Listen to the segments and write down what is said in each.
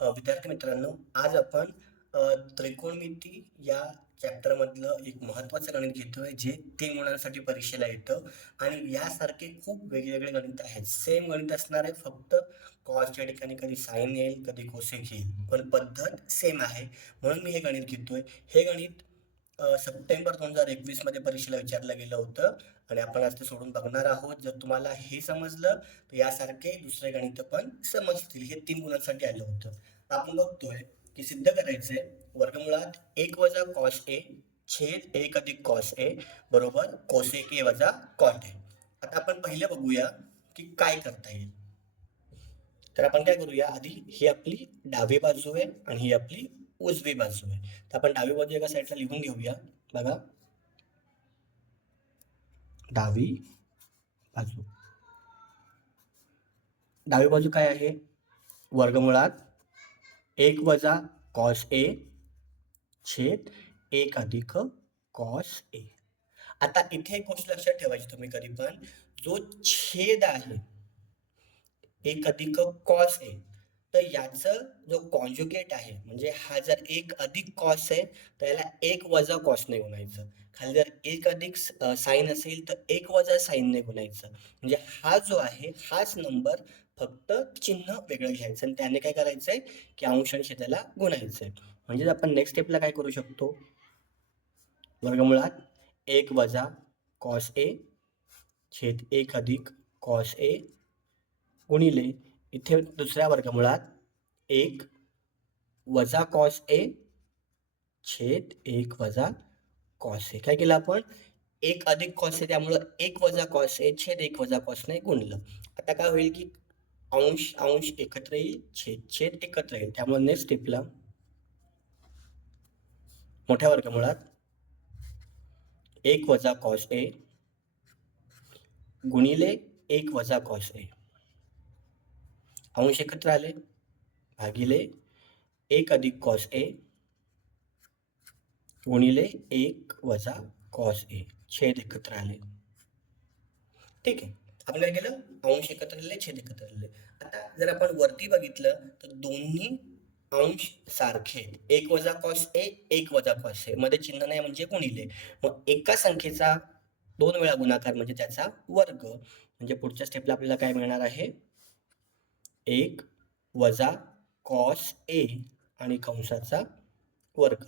विद्यार्थी मित्रांनो, आज आपण त्रिकोणमिती या चॅप्टरमधलं एक महत्त्वाचं गणित घेतोय, जे 3 गुणांसाठी परीक्षेला येतं आणि यासारखे खूप वेगवेगळे गणित आहेत. सेम गणित असणार आहे, फक्त कॉसच्या ठिकाणी कधी साइन येईल, कधी कोसेक येईल, पण पद्धत सेम आहे. म्हणून मी हे गणित घेतोय. हे गणित सप्टेंबर 2021 मध्ये परीक्षेला विचारलं गेलं होतं आणि आपण आज ते सोडून बघणार आहोत. जर तुम्हाला हे समजलं, तर यासारखे दुसरे गणित पण समजतील. हे 3 गुणांसाठी आलं होतं. आपण बघतोय की सिद्ध करायचंय वर्गमुळात 1 वजा कॉस ए छेद 1 अधिक कॉस ए बरोबर कोसेक ए वजा कॉट ए. आता आपण पहिले बघूया की काय करता येईल. तर आपण काय करूया, आधी ही आपली डावी बाजू आहे आणि ही आपली उजवी बाजू आहे. तर आपण डावी बाजू एका साईडला लिहून घेऊया. बघा, डावी बाजू. डावी बाजू काय आहे? वर्गमुळात 1 वजा कॉस ए छेद 1 अधिक कॉस ए. आता इथे एक गोष्ट लक्षात ठेवायची तुम्ही कधी पण, जो छेद आहे 1 अधिक कॉस ए, तर याचं जो कॉन्जुगेट आहे, म्हणजे हा जर 1 अधिक कॉस आहे तर याला 1 वजा कॉसने गुणायचं. खाली जर 1 अधिक साइन असेल तर 1 वजा साइनने गुणायचं. म्हणजे हा जो आहे हाच नंबर, फक्त चिन्ह वेगळं घ्यायचं आणि त्याने काय करायचंय की अंश आणि छेदाला गुणायचंय. म्हणजे आपण नेक्स्ट स्टेपला काय करू शकतो, वर्गमुळात 1 वजा कॉस ए छेद 1 अधिक कॉस ए गुणिले इथे दुसऱ्या वर्गमुळात 1 वजा कॉस ए छेद 1 वजा कॉस ए. काय केलं आपण, 1 अधिक कॉस ए, त्यामुळं 1 वजा कॉस ए छेद 1 वजा कॉसने गुणलं. आता काय होईल की अंश अंश एकत्र येईल, छेद छेद एकत्र येईल. त्यामुळे नेक्स्ट स्टेपला मोठ्या वर्गमुळात 1 वजा कॉस ए गुणिले 1 वजा कॉस ए. अंश एकत्र आले भागिले 1 अधिक कॉस ए गुणिले 1 वजा कॉस ए छेद एकत्र आले. ठीक आहे, आपण काय केलं, अंश एकत्र लिहिले, छेद एकत्र लिहिले. आता जर आपण वरती बघितलं तर दोन्ही अंश सारखे, 1 वजा कॉस ए 1 वजा कॉस ए, मध्ये चिन्ह नाही म्हणजे गुणिले. मग एका संख्येचा 2 वेळा गुणाकार म्हणजे त्याचा वर्ग. म्हणजे पुढच्या स्टेपला आपल्याला काय मिळणार आहे, 1 वजा कॉस ए आणि कंसाचा वर्ग.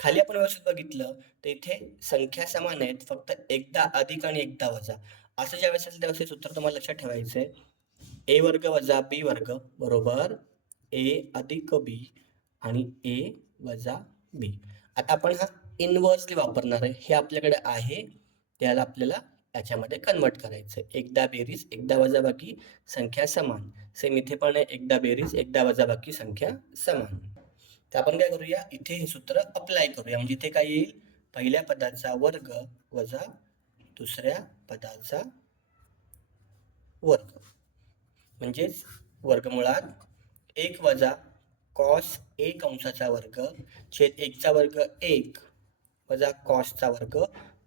खाली आपण व्यवस्थित बघितलं तर इथे संख्या समान आहेत, फक्त एकदा अधिक आणि एकदा वजा. असं ज्यावेळेस असेल त्यावेळेस सूत्र तुम्हाला लक्षात ठेवायचंय, ए वर्ग वजा बी वर्ग बरोबर ए अधिक बी आणि ए वजा बी. आता आपण हा इनव्हर्सली वापरणार आहे, हे आपल्याकडे आहे, त्याला आपल्याला याच्यामध्ये कन्वर्ट करायचंय. एकदा बेरीज एकदा वजाबाकी संख्या समान. सेम इथे पण आहे, एकदा बेरीज एकदा वजाबाकी संख्या समान. तर आपण काय करूया, इथे हे सूत्र अप्लाय करूया. म्हणजे इथे काय येईल, पहिल्या पदाचा वर्ग वजा दुसऱ्या पदाचा वर्ग, म्हणजेच वर्गमुळात 1 वजा कॉस ए कंसाचा वर्ग छेद 1 चा वर्ग 1 वजा कॉसचा वर्ग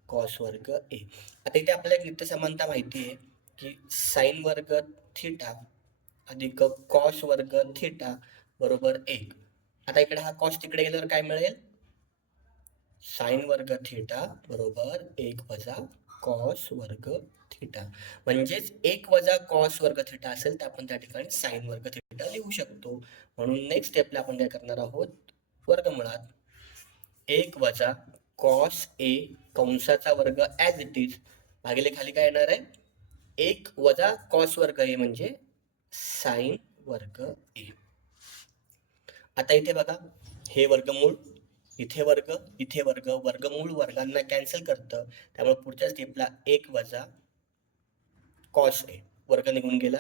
कॉस वर्ग ए. आता इथे आपल्याला एक नित्य समानता माहिती आहे की साइन वर्ग थिटा अधिक कॉस वर्ग थिटा बरोबर 1. आता इकडे हा कॉस तिकडे गेल्यावर काय मिळेल, साइन वर्ग थिटा बरोबर 1 वजा कॉस वर्ग थिटा. म्हणजेच 1 वजा कॉस वर्ग थिटा असेल तर आपण त्या ठिकाणी साइन वर्ग थिटा लिहू शकतो. म्हणून नेक्स्ट स्टेपला आपण काय करणार आहोत, वर्गमुळात 1 वजा कॉस ए कंसाचा वर्ग ॲज इट इज भागिले खाली काय येणार आहे, 1 वजा कॉस वर्ग ए म्हणजे साइन वर्ग ए. आता इथे बघा, हे वर्गमूळ, इथे वर्ग इथे वर्ग, वर्गमूळ वर्गांना कॅन्सल करतं. त्यामुळे पुढच्या स्टेपला 1 वजा कॉस ए वर्ग निघून गेला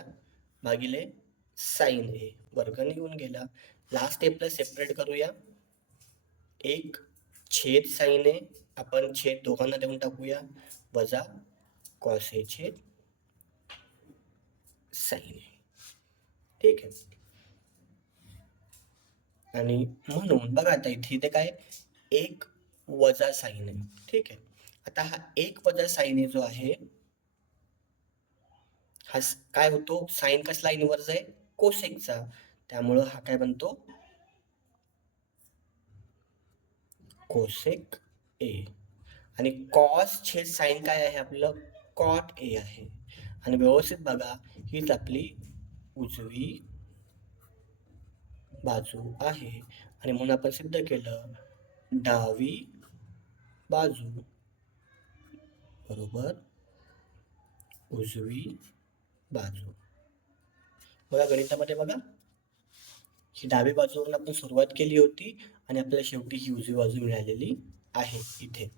भागिले साइन ए वर्ग निघून गेला. लास्ट स्टेपला सेपरेट करूया, 1 छेद साइन ए, आपण छेद दोघांना देऊन टाकूया, वजा कॉस ए छेद साइन ए. ठीक आहे, आणि म्हणून बघा आता इथे काय, 1 वजा साइन आहे. ठीक आहे, आता हा 1 वजा साइन ए जो आहे हा काय होतो, साइन कसला इनवर्स आहे, कोसेकचा. त्यामुळं हा काय बनतो कोसेक ए. आणि कॉस छेद साईन काय आहे आपलं कॉट ए आहे. आणि व्यवस्थित बघा हीच आपली उजवी बाजू आहे आणि म्हणून आपण सिद्ध केलं डावी बाजू बरोबर उजवी बाजू. बघा गणितामध्ये बघा ही डावी बाजूवरून आपण सुरुवात केली होती आणि आपल्याला शेवटी ही उजवी बाजू मिळालेली आहे इथे.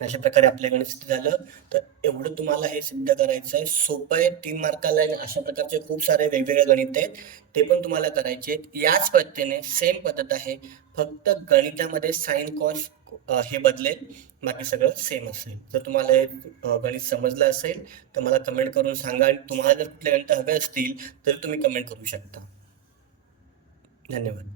अशा प्रकारे आपल्या गणित सिद्ध झालं. तर एवढं तुम्हाला हे सिद्ध करायचं आहे. सोपं आहे, 3 मार्काला आहे. अशा प्रकारचे खूप सारे वेगवेगळे गणित आहेत, ते पण तुम्हाला करायचे आहेत. याच पद्धतीने सेम पद्धत आहे, फक्त गणितामध्ये साइन कॉस हे बदलेल, बाकी सगळं सेम असेल. जर तुम्हाला हे गणित समजलं असेल तर मला कमेंट करून सांगा. आणि तुम्हाला जर कुठले गणित हवे असतील तर तुम्ही कमेंट करू शकता. धन्यवाद.